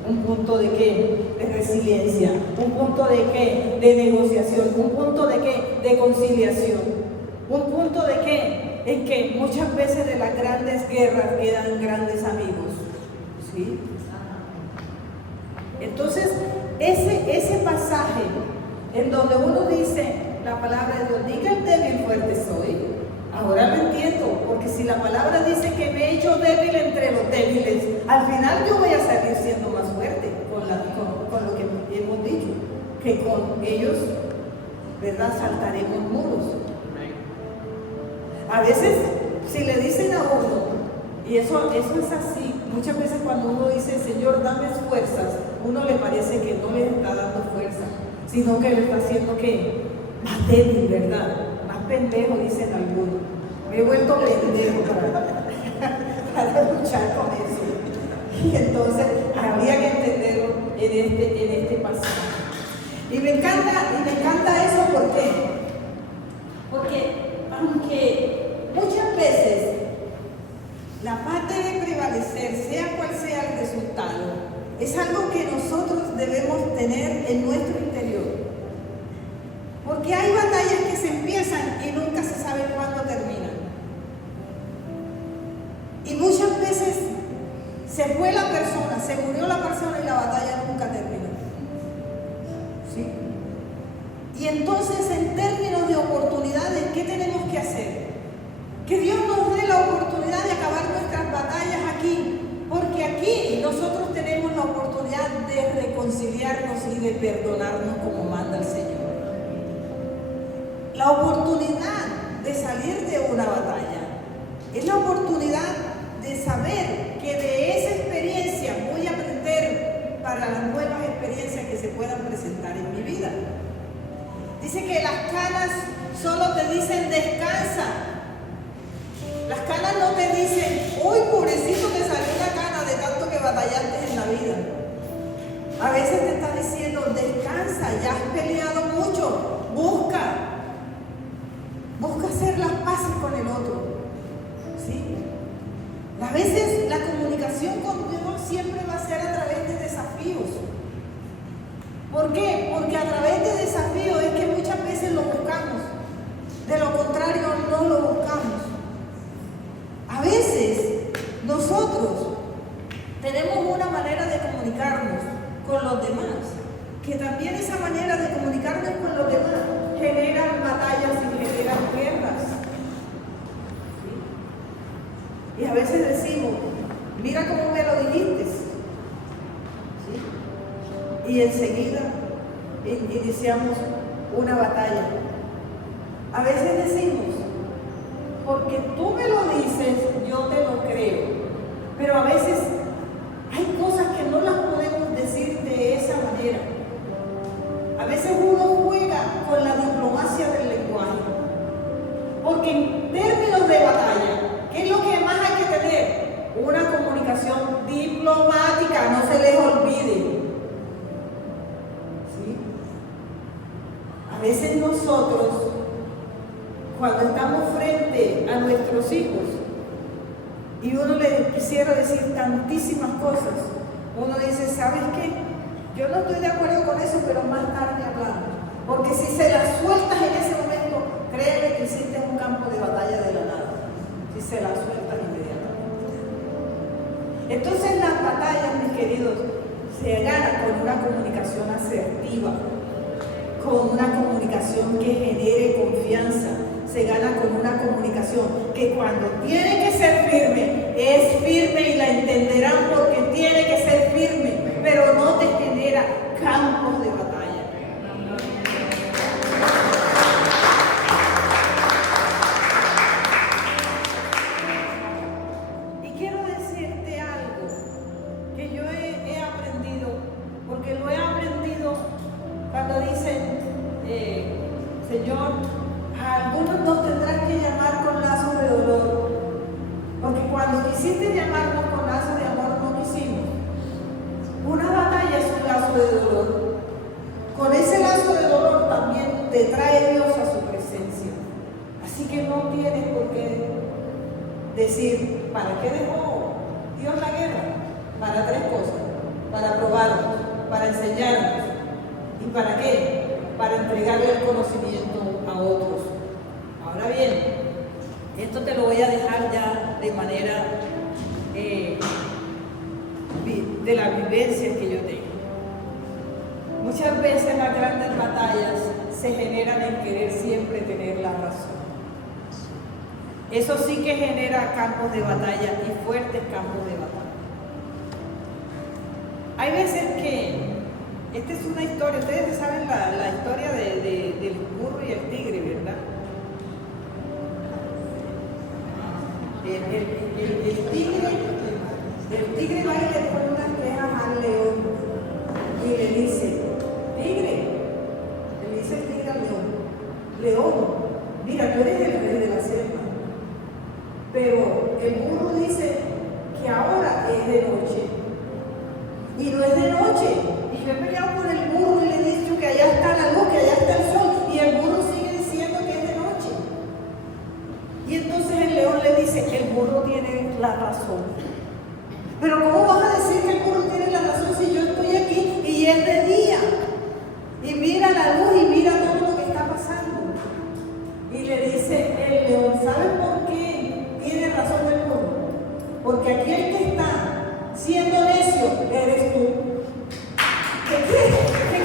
un punto de qué, de resiliencia, un punto de qué, de negociación, un punto de qué, de conciliación, un punto de qué, en que muchas veces de las grandes guerras quedan grandes amigos, ¿sí? Entonces, ese pasaje en donde uno dice la palabra de Dios, diga el débil fuerte soy, ahora lo entiendo, porque si la palabra dice que me he hecho débil entre los débiles, al final yo voy a salir siendo más fuerte con lo que hemos dicho, que con ellos, ¿verdad?, saltaremos muros. A veces, si le dicen a uno, y eso es así, muchas veces cuando uno dice, Señor, dame fuerzas, uno le parece que no le está dando fuerza, sino que le está haciendo que más débil, ¿verdad? Más pendejo, dicen algunos. Me he vuelto pendejo para luchar con eso. Y entonces habría que entenderlo en este pasaje. Y me encanta eso, ¿por qué? Porque aunque muchas veces la parte de prevalecer, sea cual sea el resultado, es algo que nosotros debemos tener en nuestro interior. Porque hay batallas que se empiezan y nunca se sabe cuándo terminan. Y muchas veces se fue la persona, se murió la persona y la batalla nunca terminó. ¿Sí? Y entonces, en términos de oportunidades, ¿qué tenemos que hacer? Que Dios nos dé la oportunidad de acabar nuestras batallas aquí, porque aquí nosotros tenemos la oportunidad de reconciliarnos y de perdonarnos como manda el Señor. La oportunidad de salir de una batalla es la oportunidad de saber que de esa experiencia voy a aprender para las nuevas experiencias que se puedan presentar en mi vida. Dice que las canas solo te dicen descansa. Las canas no te dicen, uy, pobrecito, te salió una cana de tanto que batallaste en la vida. A veces te está diciendo, descansa, ya has peleado mucho, busca hacer las paces con el otro. ¿Sí? A veces la comunicación con Dios siempre va a ser a través de desafíos. ¿Por qué? Porque a través de desafíos es que muchas veces lo buscamos. De lo contrario, no lo buscamos. A veces nosotros tenemos una manera de comunicarnos con los demás, que también esa manera de comunicarnos con los demás genera batallas y genera guerras. ¿Sí? Y a veces decimos, mira cómo me lo dijiste. ¿Sí? Y enseguida iniciamos una batalla. A veces decimos, porque tú me lo dices, yo te lo creo. Pero a veces hay cosas que no las podemos decir de esa manera. A veces uno juega con la diplomacia del lenguaje. Porque en términos de batalla, ¿qué es lo que más hay que tener? Una comunicación diplomática, no se les olvide. ¿Sí? A veces nosotros, cuando estamos frente a nuestros hijos y uno le quisiera decir tantísimas cosas, uno dice, ¿sabes qué? Yo no estoy de acuerdo con eso, pero más tarde hablamos. Porque si se las sueltas en ese momento, créeme que hiciste un campo de batalla de la nada. Si se las sueltas inmediatamente. Entonces las batallas, mis queridos, se ganan con una comunicación asertiva, con una comunicación que genere confianza. Se gana con una comunicación que cuando tiene que ser firme, es firme y la entenderán porque tiene que ser firme, pero no te genera campos de batalla. Y quiero decirte algo que yo he aprendido, porque lo he aprendido cuando dicen, Señor, a algunos nos tendrás que llamar con lazos de dolor, porque cuando quisiste llamarnos con lazos de amor no quisimos. Una batalla es un lazo de dolor. Con ese lazo de dolor también te trae Dios a su presencia. Así que no tienes por qué decir, ¿para qué dejó Dios la guerra? Para tres cosas: para probarnos, para enseñarnos. ¿Y para qué? Para entregarle el conocimiento a otros. Ahora bien, esto te lo voy a dejar ya de manera de la vivencia que yo tengo. Muchas veces las grandes batallas se generan en querer siempre tener la razón. Eso sí que genera campos de batalla y fuertes campos de batalla. Hay veces que, esta es una historia, ustedes saben la historia del burro y el tigre, ¿verdad? El tigre va y le pone unas quejas al león y le dice, tigre, le dice el tigre al león, león, mira, tú eres el rey de la selva, pero el burro dice que ahora es de noche y no es de noche, y yo he peleado con el burro y le he dicho que allá está la luz, que allá está el sol, y el burro sigue diciendo que es de noche. Y entonces el león le dice, el burro tiene la razón. Pero ¿cómo vas a decir que el burro tiene la razón si yo estoy aquí y es de día? Y mira la luz y mira todo lo que está pasando. Y le dice el león, ¿sabes por qué tiene razón el burro? Porque aquí el que está siendo necio eres tú. ¿Qué quieres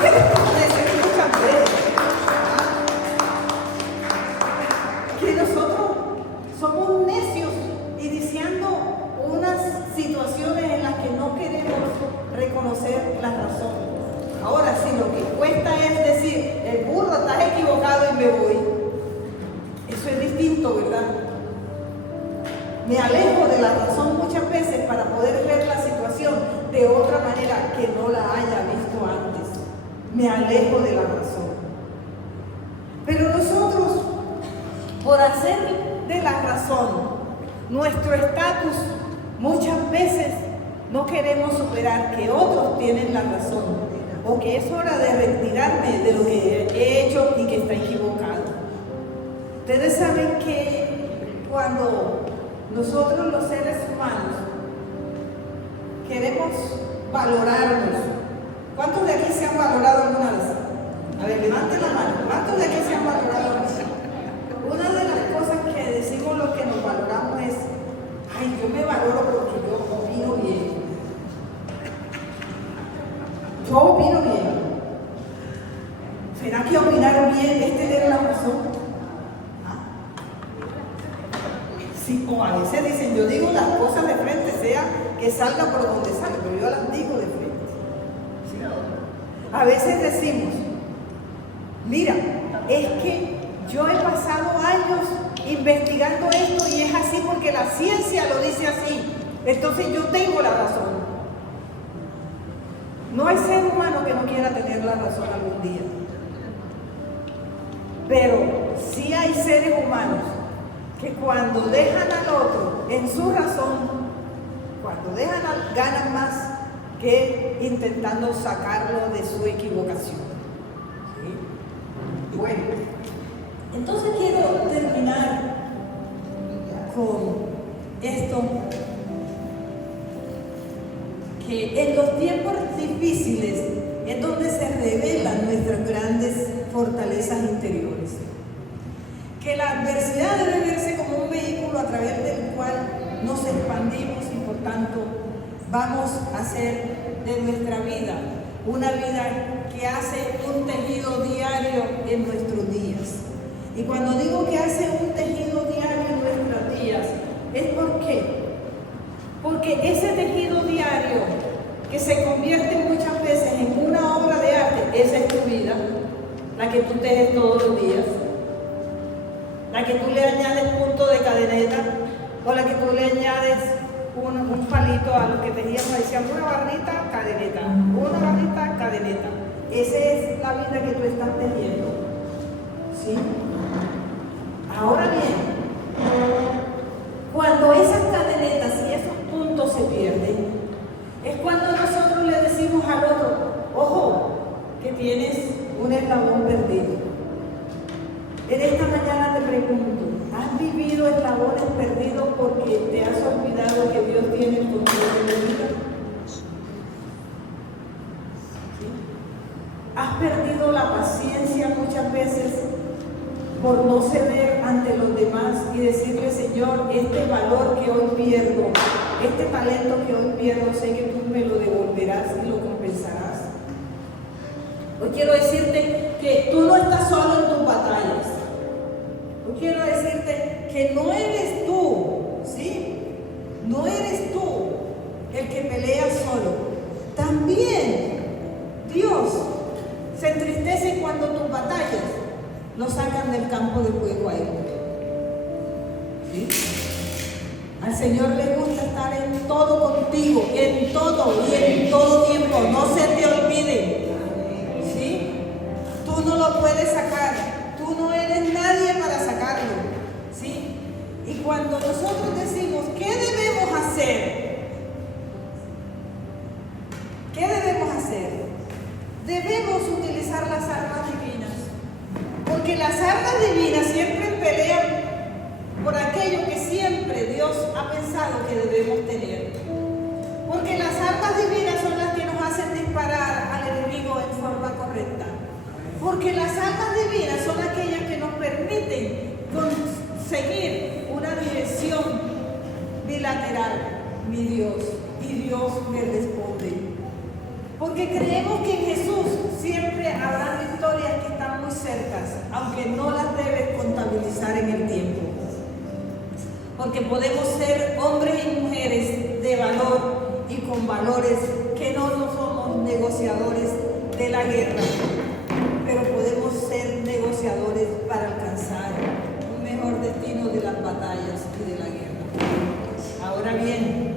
decir muchas veces? Que nosotros somos necios y diciendo unas situaciones en las que no queremos reconocer la razón. Ahora, si lo que cuesta es decir, el burro estás equivocado y me voy, eso es distinto, ¿verdad? Me alejo de la razón muchas veces para poder ver la situación de otra manera que no la haya visto antes. Me alejo de la razón. Pero nosotros, por hacer de la razón nuestro estatus, muchas veces no queremos superar que otros tienen la razón o que es hora de retirarme de lo que he hecho y que está equivocado. Ustedes saben que cuando nosotros los seres humanos queremos valorarnos, ¿cuántos de aquí se han valorado alguna vez? A ver, levanten la mano. ¿Cuántos de aquí se han valorado? Una de las cosas que decimos los que nos valoramos es, ay, yo me valoro porque yo opino bien. Yo opino bien. ¿Será que opinar bien es tener la razón? Sí, o a veces dicen, yo digo las cosas de frente, sea que salga por donde salga, pero yo las digo de frente. ¿Sí? A veces decimos, mira, es que yo he pasado años investigando esto y es así porque la ciencia lo dice así, entonces yo tengo la razón. No hay ser humano que no quiera tener la razón algún día, pero sí hay seres humanos que cuando dejan al otro en su razón, ganan más que intentando sacarlo de su equivocación. ¿Sí? Bueno, entonces quiero terminar con esto, que en los tiempos difíciles es donde se revelan nuestras grandes fortalezas interiores. Que la adversidad debe verse como un vehículo a través del cual nos expandimos y por tanto vamos a hacer de nuestra vida una vida que hace un tejido diario en nuestros días. Y cuando digo que hace un tejido diario en nuestros días, es porque ese tejido diario que se convierte muchas veces en una obra de arte, esa es tu vida, la que tú tejes todos los días, la que tú le añades punto de cadeneta, o la que tú le añades un palito a lo que tejíamos, decíamos una barrita, cadeneta, una barrita, cadeneta. Esa es la vida que tú estás tejiendo, ¿sí? Ahora bien, cuando esas cadenetas y esos puntos se pierden, es cuando nosotros le decimos al otro, ojo, que tienes un eslabón perdido. En esta mañana te pregunto, ¿has vivido eslabones perdidos porque te has olvidado que Dios tiene el control de tu vida? ¿Sí? ¿Has perdido la paciencia muchas veces por no ceder ante los demás y decirle, Señor, este valor que hoy pierdo, este talento que hoy pierdo, sé que tú me lo devolverás y lo compensarás? Hoy quiero decirte que tú no estás solo en tus batallas. Hoy quiero decirte que no eres tú, ¿sí? No eres tú el que pelea solo. También Dios se entristece cuando tus batallas lo sacan del campo de juego a Él. ¿Sí? Al Señor le gusta estar en todo contigo, en todo y en todo tiempo. No se te olvide. ¿Sí? Tú no lo puedes sacar. Tú no eres nadie para sacarlo. ¿Sí? Y cuando nosotros decimos, ¿qué debemos hacer? ¿Qué debemos hacer? Debemos utilizar las armas divinas. Porque las armas divinas siempre pelean por aquello que siempre Dios ha pensado que debemos tener. Porque las armas divinas son las que nos hacen disparar al enemigo en forma correcta. Porque las armas divinas son aquellas que nos permiten conseguir una dirección bilateral, mi Dios, y Dios me responde. Porque creemos que en Jesús siempre habrá victorias que están muy cercas, aunque no las debes contabilizar en el tiempo. Porque podemos ser hombres y mujeres de valor y con valores que no somos negociadores de la guerra, pero podemos ser negociadores para alcanzar un mejor destino de las batallas y de la guerra. Ahora bien,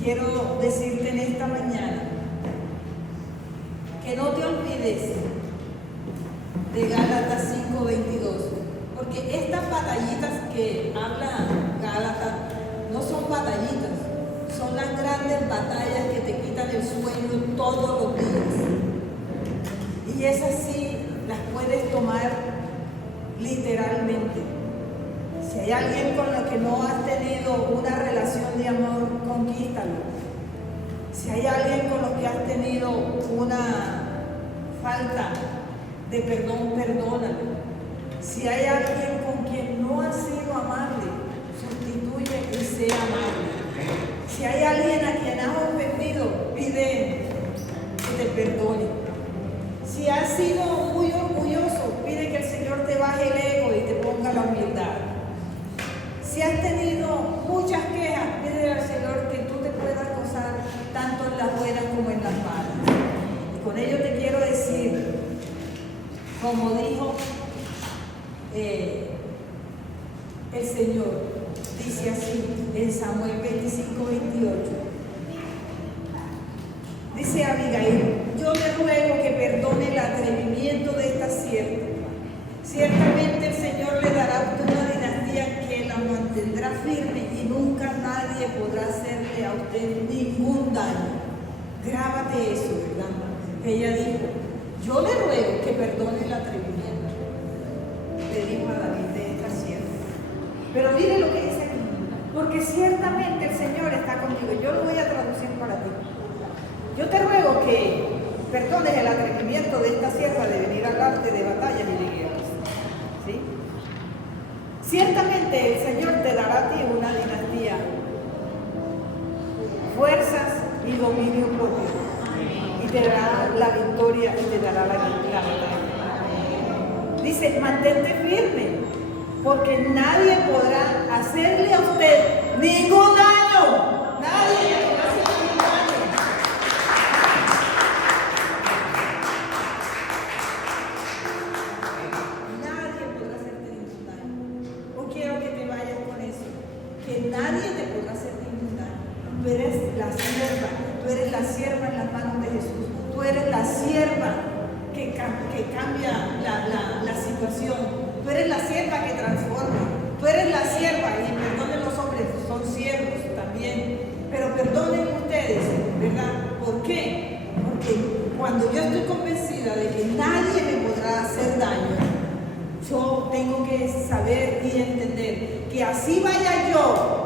quiero decirte en esta mañana que no te olvides de Gálatas 5:22, porque estas batallitas que habla Gálatas no son batallitas, son las grandes batallas que te quitan el sueño todos los días. Y esas sí las puedes tomar literalmente. Si hay alguien con el que no has tenido una relación de amor, conquístalo. Si hay alguien con el que has tenido una falta de perdón, perdónalo. Si hay alguien con quien no has sido amable, sustituye y sea amable. Si hay alguien a quien has ofendido, pide que te perdone. Si has sido muy orgulloso, pide que el Señor te baje el ego y te ponga la humildad. Si has tenido muchas quejas, pide al Señor que tú te puedas gozar tanto en las buenas como en las malas. Y con ello te quiero decir, como dijo el Señor, dice así en Samuel 25:28. Dice Abigail, yo le ruego que perdone el atrevimiento de esta sierva. Ciertamente el Señor le dará a usted una dinastía que la mantendrá firme y nunca nadie podrá hacerle a usted ningún daño. Grábate eso, ¿verdad? Ella dijo, yo le ruego que perdone el atrevimiento. Le dijo a David de esta sierva. Pero mire lo que dice aquí, porque ciertamente el Señor está contigo. Yo lo voy a traducir para ti. Yo te ruego que perdones el atrevimiento de esta sierva de venir a hablarte de batallas y de guerras. ¿Sí? Ciertamente el Señor te dará a ti una dinastía, fuerzas y dominio propio, y te dará la victoria y te dará la batalla. Dice, mantente firme, porque nadie podrá hacerle a usted ningún daño. Nadie le podrá hacer ningún daño. Nadie podrá hacerte ningún daño. O quiero que te vayas con eso, que nadie te podrá hacer ningún daño. Tú eres la sierva, tú eres la sierva en las manos de Jesús, tú eres la sierva que cambia la situación, tú eres la sierva que transforma, tú eres la sierva, y perdonen los hombres, son siervos también, pero perdonen ustedes, ¿verdad? ¿Por qué? Porque cuando yo estoy convencida de que nadie me podrá hacer daño, yo tengo que saber y entender que así vaya yo